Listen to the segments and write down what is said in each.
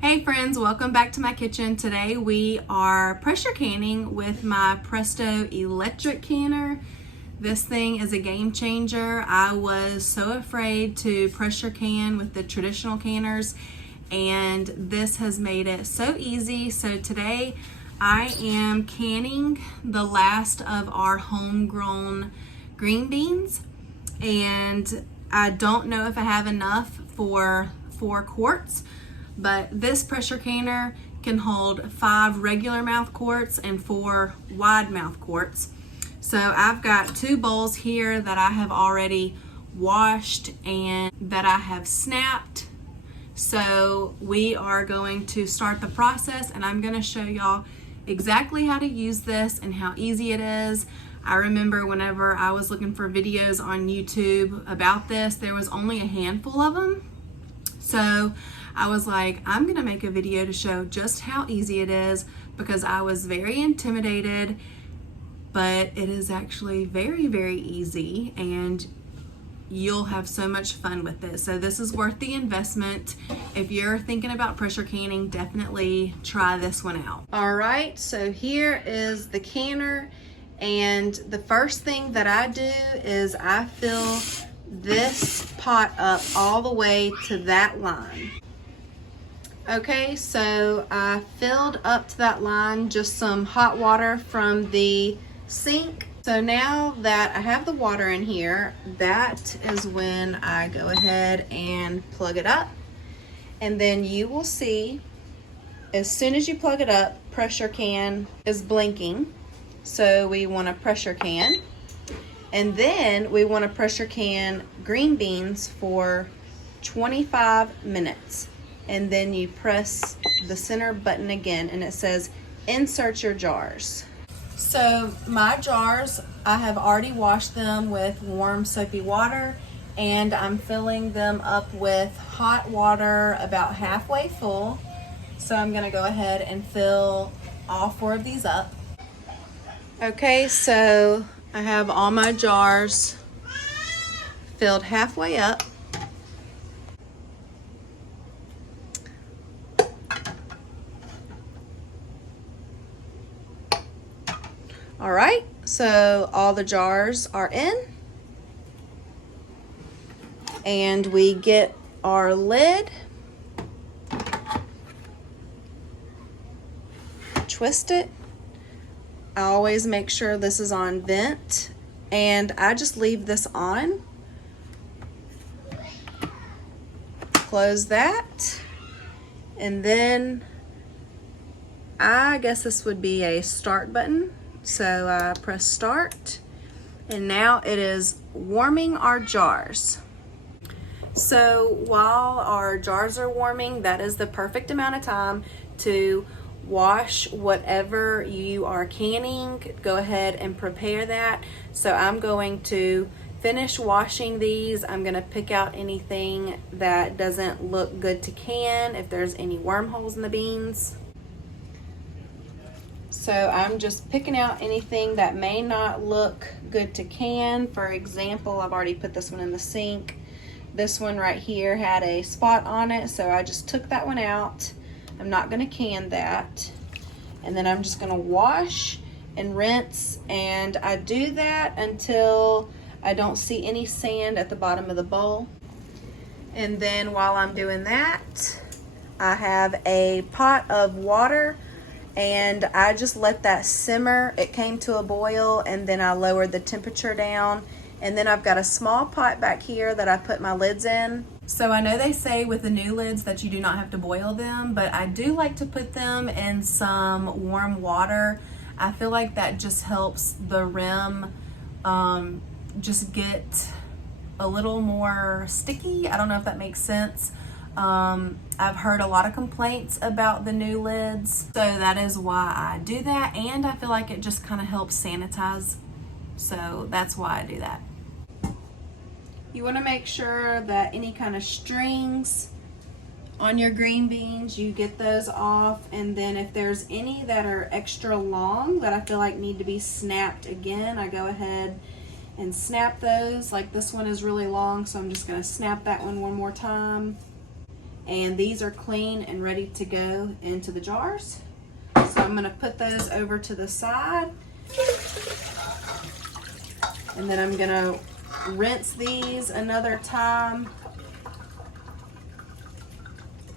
Hey friends, welcome back to my kitchen. Today we are pressure canning with my Presto electric canner. This thing is a game changer. I was so afraid to pressure can with the traditional canners, and this has made it so easy. So today I am canning the last of our homegrown green beans, and I don't know if I have enough for 4 quarts. But this pressure canner can hold 5 regular mouth quarts and 4 wide mouth quarts. So I've got 2 bowls here that I have already washed and that I have snapped. So we are going to start the process, and I'm going to show y'all exactly how to use this and how easy it is. I remember whenever I was looking for videos on YouTube about this, there was only a handful of them. So I was like, I'm gonna make a video to show just how easy it is, because I was very intimidated, but it is actually very, very easy, and you'll have so much fun with this. So this is worth the investment. If you're thinking about pressure canning, definitely try this one out. All right, so here is the canner, and the first thing that I do is I fill this pot up all the way to that line. Okay, so I filled up to that line just some hot water from the sink. So now that I have the water in here, that is when I go ahead and plug it up. And then you will see, as soon as you plug it up, pressure can is blinking. So we want to pressure can. And then we want to pressure can green beans for 25 minutes. And then you press the center button again, and it says insert your jars. So my jars, I have already washed them with warm soapy water, and I'm filling them up with hot water about halfway full. So I'm gonna go ahead and fill all 4 of these up. Okay, so I have all my jars filled halfway up. All right, so all the jars are in, and we get our lid, twist it. I always make sure this is on vent, and I just leave this on. Close that, and then I guess this would be a start button. So I press start, and now it is warming our jars. So while our jars are warming, that is the perfect amount of time to wash whatever you are canning. Go ahead and prepare that. So I'm going to finish washing these. I'm going to pick out anything that doesn't look good to can, if there's any wormholes in the beans. So I'm just picking out anything that may not look good to can. For example, I've already put this one in the sink. This one right here had a spot on it, so I just took that one out. I'm not gonna can that. And then I'm just gonna wash and rinse, and I do that until I don't see any sand at the bottom of the bowl. And then while I'm doing that, I have a pot of water, and I just let that simmer. It came to a boil, and then I lowered the temperature down. And then I've got a small pot back here that I put my lids in. So I know they say with the new lids that you do not have to boil them, but I do like to put them in some warm water. I feel like that just helps the rim just get a little more sticky. I don't know if that makes sense. I've heard a lot of complaints about the new lids, so that is why I do that, and I feel like it just kind of helps sanitize, so that's why I do that. You want to make sure that any kind of strings on your green beans, you get those off, and then if there's any that are extra long that I feel like need to be snapped again, I go ahead and snap those. Like this one is really long, so I'm just going to snap that one more time. and these are clean and ready to go into the jars. So I'm gonna put those over to the side, and then I'm gonna rinse these another time,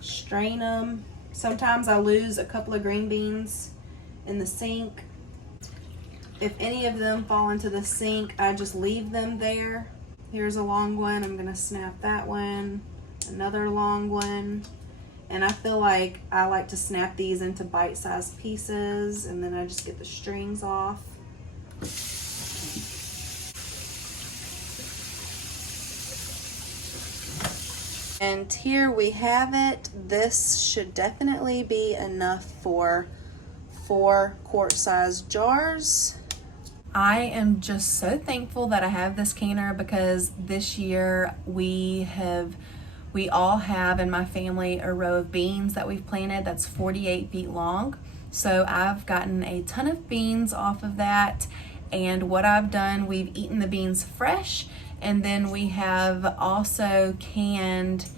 strain them. Sometimes I lose a couple of green beans in the sink. If any of them fall into the sink, I just leave them there. Here's a long one. I'm gonna snap that one, another long one. And I feel like I like to snap these into bite-sized pieces, and then I just get the strings off. And here we have it. This should definitely be enough for 4 quart-sized jars. I am just so thankful that I have this canner, because this year we all have in my family a row of beans that we've planted that's 48 feet long. So I've gotten a ton of beans off of that, and what I've done, we've eaten the beans fresh, and then we have also canned,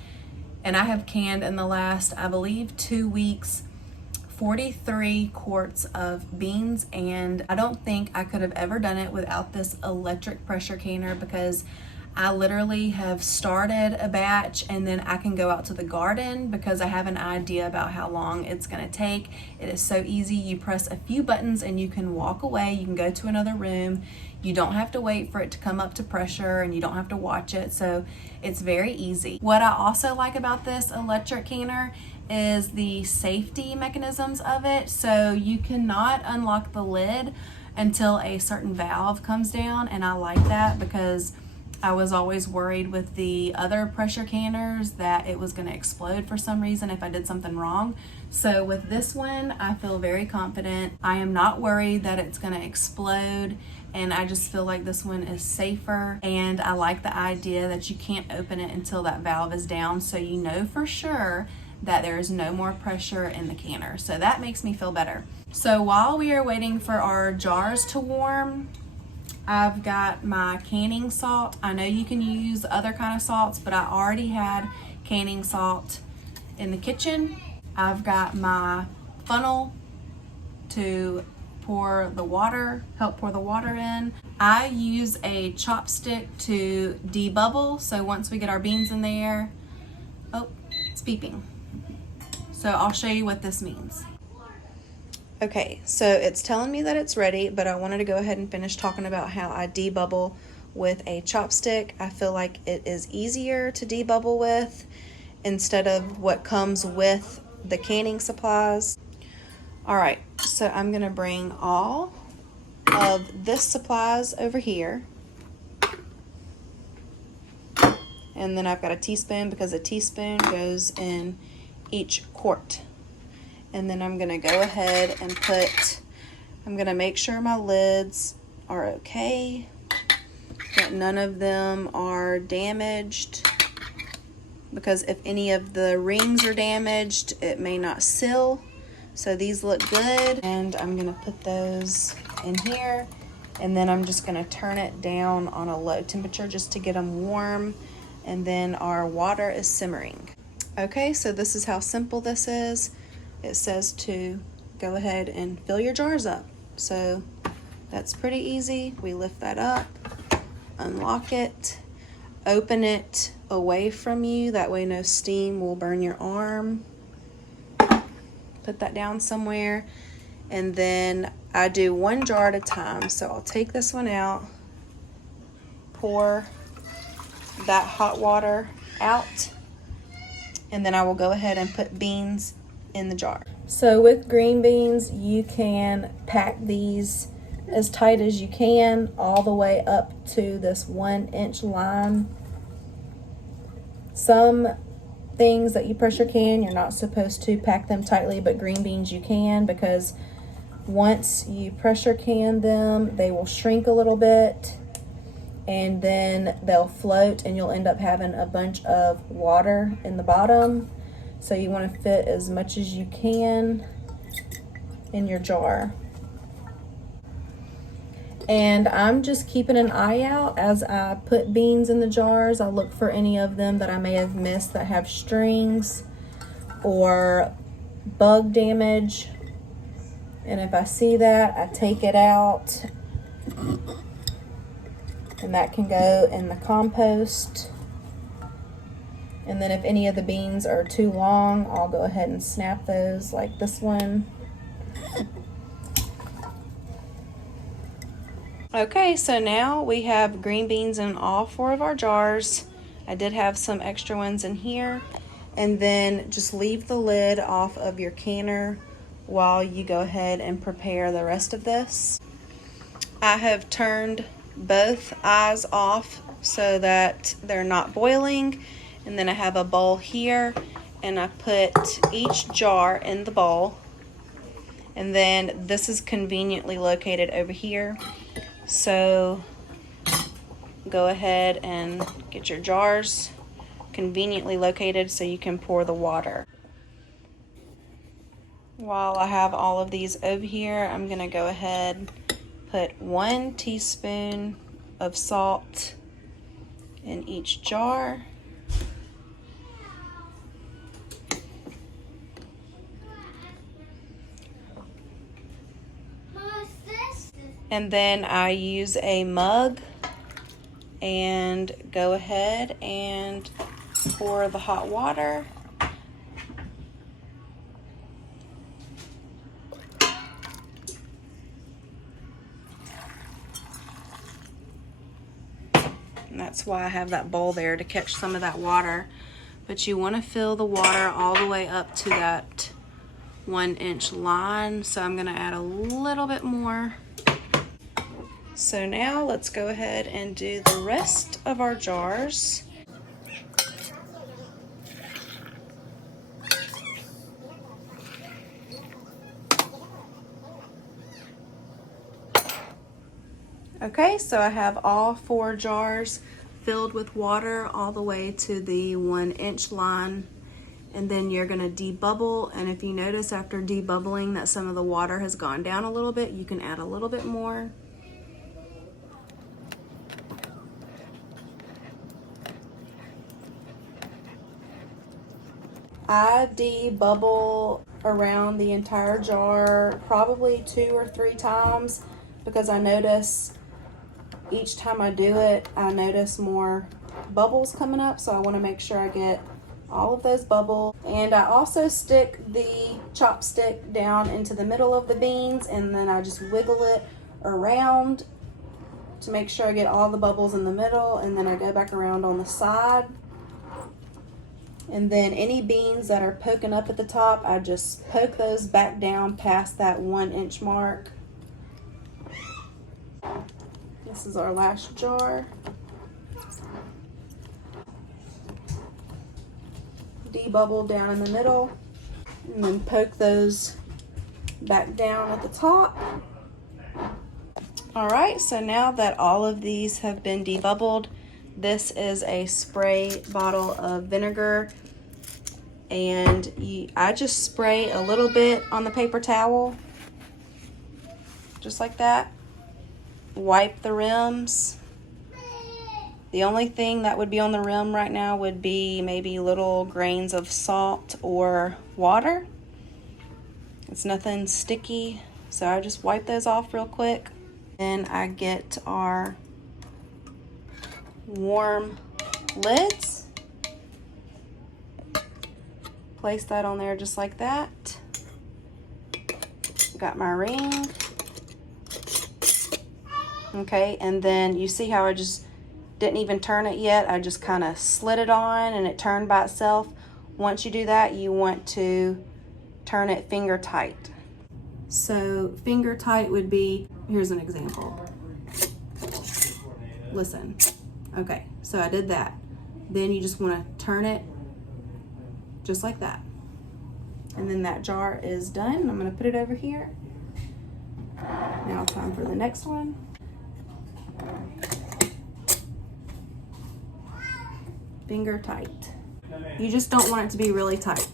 and I have canned in the last, I believe, 2 weeks, 43 quarts of beans. And I don't think I could have ever done it without this electric pressure canner, because I literally have started a batch and then I can go out to the garden because I have an idea about how long it's gonna take. It is so easy. You press a few buttons and you can walk away. You can go to another room. You don't have to wait for it to come up to pressure, and you don't have to watch it. So it's very easy. What I also like about this electric canner is the safety mechanisms of it. So you cannot unlock the lid until a certain valve comes down, and I like that because I was always worried with the other pressure canners that it was going to explode for some reason if I did something wrong. So with this one, I feel very confident. I am not worried that it's going to explode, and I just feel like this one is safer. And I like the idea that you can't open it until that valve is down, so you know for sure that there is no more pressure in the canner. So that makes me feel better. So while we are waiting for our jars to warm, I've got my canning salt. I know you can use other kind of salts, but I already had canning salt in the kitchen. I've got my funnel to pour the water, help pour the water in. I use a chopstick to debubble, so once we get our beans in there, oh, it's beeping. So I'll show you what this means. Okay, so it's telling me that it's ready, but I wanted to go ahead and finish talking about how I debubble with a chopstick. I feel like it is easier to debubble with instead of what comes with the canning supplies. All right, so I'm gonna bring all of this supplies over here. And then I've got a teaspoon, because a teaspoon goes in each quart. And then I'm gonna go ahead and I'm gonna make sure my lids are okay, that none of them are damaged, because if any of the rings are damaged, it may not seal. So these look good, and I'm gonna put those in here, and then I'm just gonna turn it down on a low temperature just to get them warm, and then our water is simmering. Okay, so this is how simple this is. It says to go ahead and fill your jars up. So that's pretty easy. We lift that up, unlock it, open it away from you. That way no steam will burn your arm. Put that down somewhere. And then I do 1 jar at a time. So I'll take this one out, pour that hot water out, and then I will go ahead and put beans in the jar. So with green beans, you can pack these as tight as you can, all the way up to this 1-inch line. Some things that you pressure can, you're not supposed to pack them tightly, but green beans you can, because once you pressure can them, they will shrink a little bit, and then they'll float, and you'll end up having a bunch of water in the bottom. So you want to fit as much as you can in your jar. And I'm just keeping an eye out as I put beans in the jars. I look for any of them that I may have missed that have strings. or bug damage. And if I see that, I take it out, and that can go in the compost. And then if any of the beans are too long, I'll go ahead and snap those like this one. Okay, so now we have green beans in all 4 of our jars. I did have some extra ones in here. And then just leave the lid off of your canner while you go ahead and prepare the rest of this. I have turned both eyes off so that they're not boiling. And then I have a bowl here, and I put each jar in the bowl. And then this is conveniently located over here. So go ahead and get your jars conveniently located so you can pour the water. While I have all of these over here, I'm gonna go ahead, put 1 teaspoon of salt in each jar. And then I use a mug and go ahead and pour the hot water. And that's why I have that bowl there, to catch some of that water. But you want to fill the water all the way up to that 1-inch line. So I'm going to add a little bit more. So now let's go ahead and do the rest of our jars. Okay, so I have all 4 jars filled with water all the way to the 1-inch line. And then you're gonna debubble, and if you notice after debubbling that some of the water has gone down a little bit, you can add a little bit more. I debubble around the entire jar probably 2 or 3 times, because I notice each time I do it, I notice more bubbles coming up, so I want to make sure I get all of those bubbles. And I also stick the chopstick down into the middle of the beans, and then I just wiggle it around to make sure I get all the bubbles in the middle, and then I go back around on the side. And then any beans that are poking up at the top, I just poke those back down past that 1-inch mark. This is our last jar. Debubble down in the middle, and then poke those back down at the top. All right, so now that all of these have been debubbled, this is a spray bottle of vinegar, and I just spray a little bit on the paper towel, just like that. Wipe the rims. The only thing that would be on the rim right now would be maybe little grains of salt or water. It's nothing sticky, so I just wipe those off real quick. Then I get our warm lids. Place that on there just like that. Got my ring. Okay, and then you see how I just didn't even turn it yet. I just kind of slid it on and it turned by itself. Once you do that, you want to turn it finger tight. So finger tight would be, here's an example. Listen. Okay, so I did that. Then you just want to turn it just like that. And then that jar is done. I'm going to put it over here. Now time for the next one. Finger tight. You just don't want it to be really tight.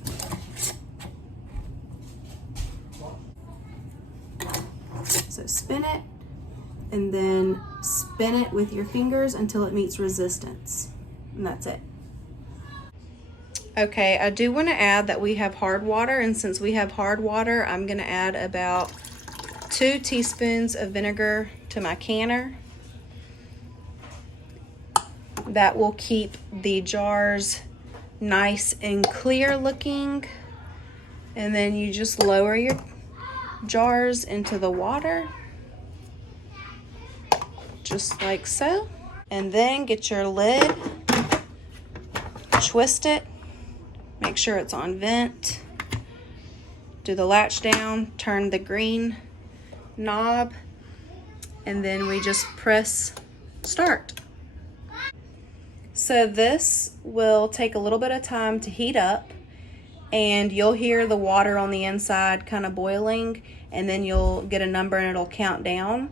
So spin it, and then spin it with your fingers until it meets resistance. And that's it. Okay, I do want to add that we have hard water, and since we have hard water, I'm going to add about 2 teaspoons of vinegar to my canner. That will keep the jars nice and clear looking. And then you just lower your jars into the water, just like so. And then get your lid, twist it, make sure it's on vent, do the latch down, turn the green knob, and then we just press start. So this will take a little bit of time to heat up, and you'll hear the water on the inside kind of boiling, and then you'll get a number and it'll count down.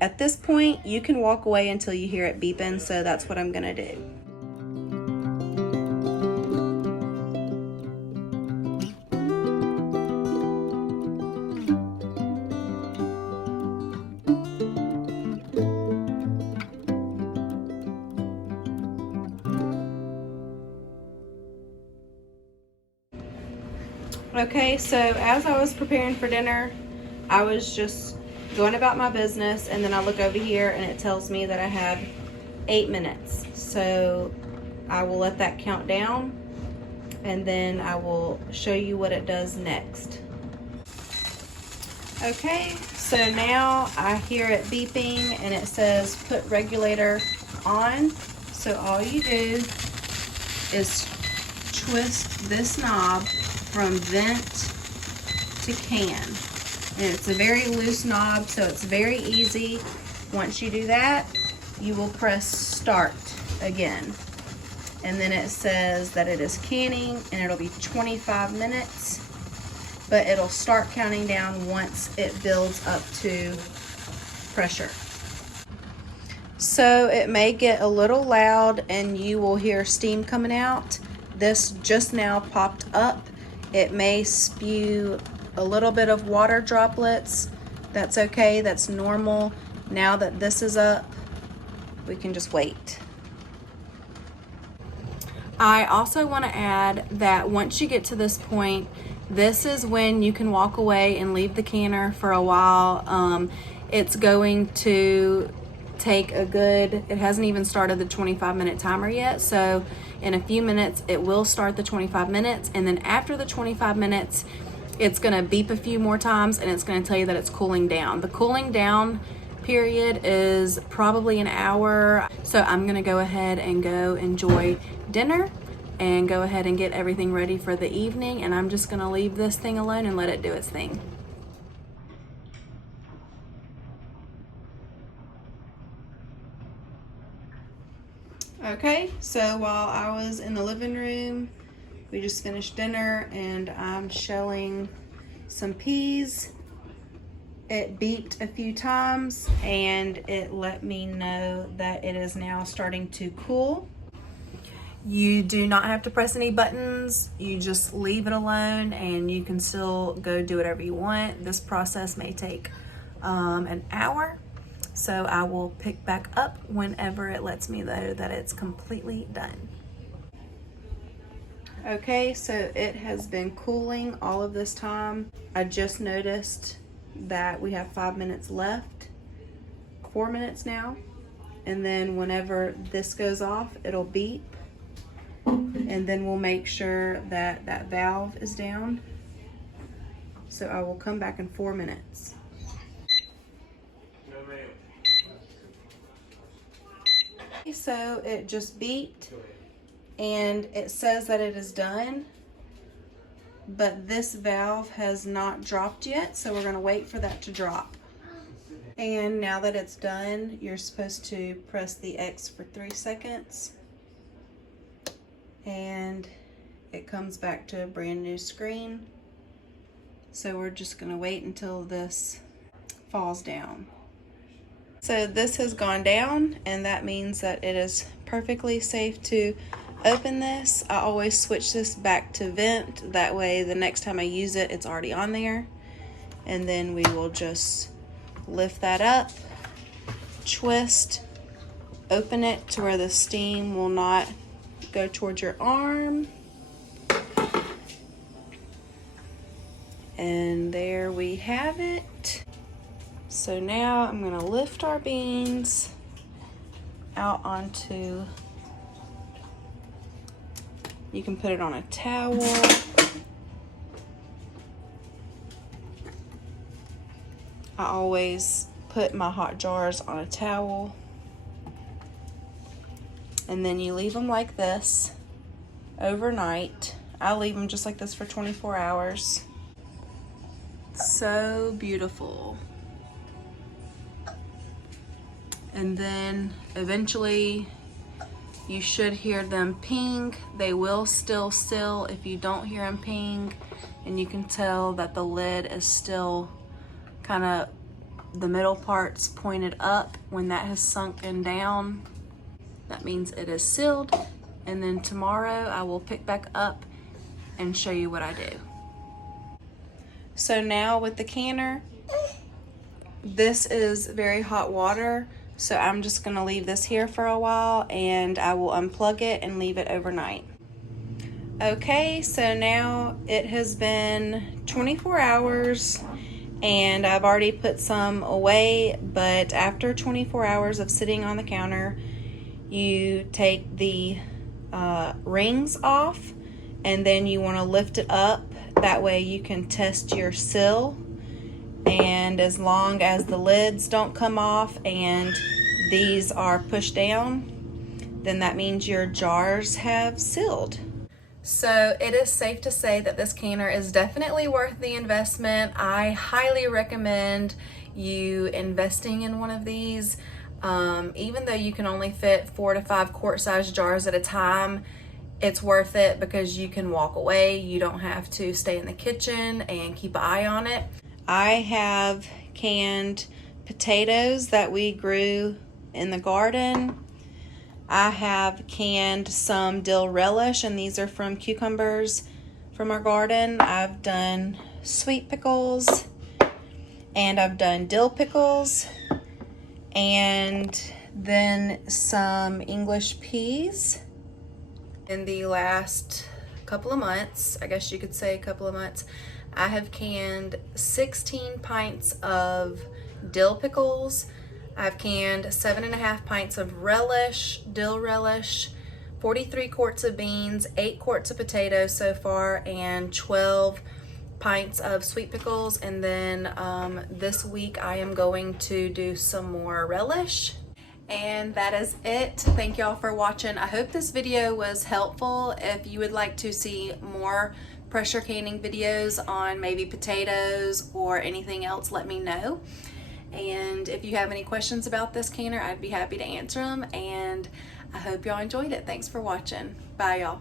At this point, you can walk away until you hear it beeping, so that's what I'm gonna do. Okay, so as I was preparing for dinner, I was just going about my business, and then I look over here and it tells me that I have 8 minutes. So I will let that count down, and then I will show you what it does next. Okay, so now I hear it beeping and it says put regulator on. So all you do is twist this knob from vent to can. And it's a very loose knob, so it's very easy. Once you do that, you will press start again. And then it says that it is canning, and it'll be 25 minutes, but it'll start counting down once it builds up to pressure. So it may get a little loud and you will hear steam coming out. This just now popped up. It may spew a little bit of water droplets. That's okay, that's normal. Now that this is up, we can just wait. I also want to add that once you get to this point, this is when you can walk away and leave the canner for a while. It's going to take it hasn't even started the 25-minute timer yet, so in a few minutes it will start the 25 minutes, and then after the 25 minutes it's going to beep a few more times and it's going to tell you that it's cooling down. The cooling down period is probably an hour, so I'm going to go ahead and go enjoy dinner and go ahead and get everything ready for the evening, and I'm just going to leave this thing alone and let it do its thing. Okay, so while I was in the living room, we just finished dinner and I'm shelling some peas. It beeped a few times and it let me know that it is now starting to cool. You do not have to press any buttons. You just leave it alone and you can still go do whatever you want. This process may take an hour. So I will pick back up whenever it lets me know that it's completely done. Okay, so it has been cooling all of this time. I just noticed that we have 5 minutes left, 4 minutes now. And then whenever this goes off, it'll beep. And then we'll make sure that that valve is down. So I will come back in 4 minutes. So it just beeped and it says that it is done, but this valve has not dropped yet, so we're going to wait for that to drop. And now that it's done, you're supposed to press the X for 3 seconds and it comes back to a brand new screen. So we're just going to wait until this falls down. So this has gone down, and that means that it is perfectly safe to open this. I always switch this back to vent. That way the next time I use it, it's already on there. And then we will just lift that up, twist, open it to where the steam will not go towards your arm. And there we have it. So now I'm gonna lift our beans out onto, you can put it on a towel. I always put my hot jars on a towel. And then you leave them like this overnight. I leave them just like this for 24 hours. So beautiful. And then eventually you should hear them ping. They will still seal if you don't hear them ping, and you can tell that the lid is still kind of, the middle part's pointed up. When that has sunken down, that means it is sealed. And then tomorrow I will pick back up and show you what I do. So now with the canner, this is very hot water, so I'm just gonna leave this here for a while and I will unplug it and leave it overnight. Okay, so now it has been 24 hours and I've already put some away, but after 24 hours of sitting on the counter, you take the rings off and then you wanna lift it up. That way you can test your seal, and as long as the lids don't come off and these are pushed down, then that means your jars have sealed. So it is safe to say that this canner is definitely worth the investment. I highly recommend you investing in one of these. Even though you can only fit 4 to 5 quart-sized jars at a time, it's worth it because you can walk away. You don't have to stay in the kitchen and keep an eye on it. I have canned potatoes that we grew in the garden. I have canned some dill relish, and these are from cucumbers from our garden. I've done sweet pickles, and I've done dill pickles, and then some English peas. In the last couple of months, I guess you could say a couple of months, I have canned 16 pints of dill pickles. I've canned 7.5 pints of relish, dill relish, 43 quarts of beans, 8 quarts of potatoes so far, and 12 pints of sweet pickles. And then this week I am going to do some more relish. And that is it. Thank y'all for watching. I hope this video was helpful. If you would like to see more pressure canning videos on maybe potatoes or anything else, let me know. And if you have any questions about this canner, I'd be happy to answer them. And I hope y'all enjoyed it. Thanks for watching. Bye, y'all.